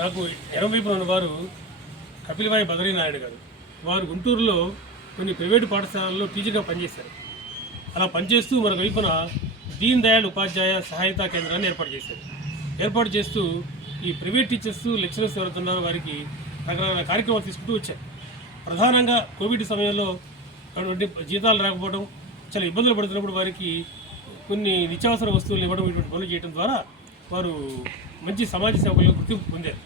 నాకు ఎడమవైపున వారు కపిలవాయి నాయుడు గారు వారు గుంటూరులో కొన్ని ప్రైవేటు పాఠశాలల్లో టీచర్గా పనిచేశారు అలా పనిచేస్తూ మరొక వైపున దీన్ దయాళ్ ఉపాధ్యాయ సహాయతా కేంద్రాన్ని ఏర్పాటు చేశారు ఏర్పాటు చేస్తూ ఈ ప్రైవేట్ టీచర్స్ లెక్చరర్స్ ఎవరుతున్నారో వారికి రకరకాల కార్యక్రమాలు తీసుకుంటూ వచ్చారు ప్రధానంగా కోవిడ్ సమయంలో అటువంటి జీతాలు రాకపోవడం చాలా ఇబ్బందులు పడుతున్నప్పుడు వారికి కొన్ని నిత్యావసర వస్తువులు ఇవ్వడం ఇటువంటి పనులు చేయడం ద్వారా వారు మంచి సమాజ సేవకులు గుర్తింపు పొందారు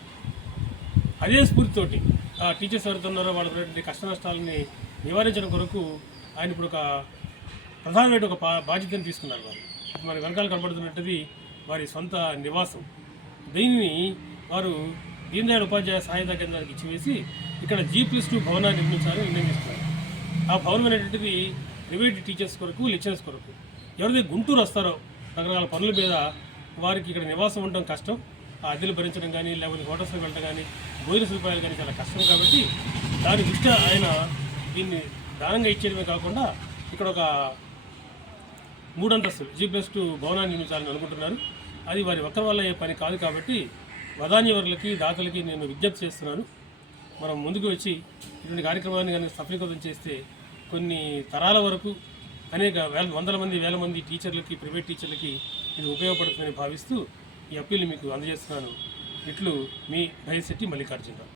అదే స్ఫూర్తితోటి ఆ టీచర్స్ ఎవరైతే ఉన్నారో వాళ్ళ కష్ట నష్టాలని నివారించడం కొరకు ఆయన ఇప్పుడు ఒక ప్రధానమైన ఒక బాధ్యతను తీసుకున్నారు వారు మరి వెనకాల కనబడుతున్నట్టుది వారి సొంత నివాసం దీనిని వారు దీనదయాళ్ ఉపాధ్యాయ సహాయత కేంద్రానికి ఇచ్చివేసి ఇక్కడ జీ ప్లస్ టూ భవనాన్ని నిర్మించాలని నిర్ణయిస్తున్నారు ఆ భవనం అనేటువంటిది ప్రైవేట్ టీచర్స్ కొరకు లెక్చరర్స్ కొరకు ఎవరైతే గుంటూరు వస్తారో రకరకాల పనుల మీద వారికి ఇక్కడ నివాసం ఉండడం కష్టం ఆ అద్దెలు భరించడం కానీ లేకపోతే హోటల్స్కి వెళ్ళడం కానీ భోజన సదుపాయాలు కానీ చాలా కష్టం కాబట్టి దాని దృష్ట్యా ఆయన దీన్ని దానంగా ఇచ్చేయడమే కాకుండా ఇక్కడ ఒక మూడు అంతస్తులు జీ ప్లస్ టూ భవనాన్ని నిర్మించాలని అనుకుంటున్నారు అది వారి ఒక్కరి వల్ల అయ్యే పని కాదు కాబట్టి వదాన్యవర్లకి దాతలకి నేను విజ్ఞప్తి చేస్తున్నాను మనం ముందుకు వచ్చి ఇటువంటి కార్యక్రమాన్ని కానీ సఫలీకృతం చేస్తే కొన్ని తరాల వరకు అనేక వేల వందల మంది వేల మంది టీచర్లకి ప్రైవేట్ టీచర్లకి ఇది ఉపయోగపడుతుందని భావిస్తూ ఈ అప్పీల్ మీకు అందజేస్తున్నాను ఇట్లు మీ భయశెట్టి మల్లికార్జున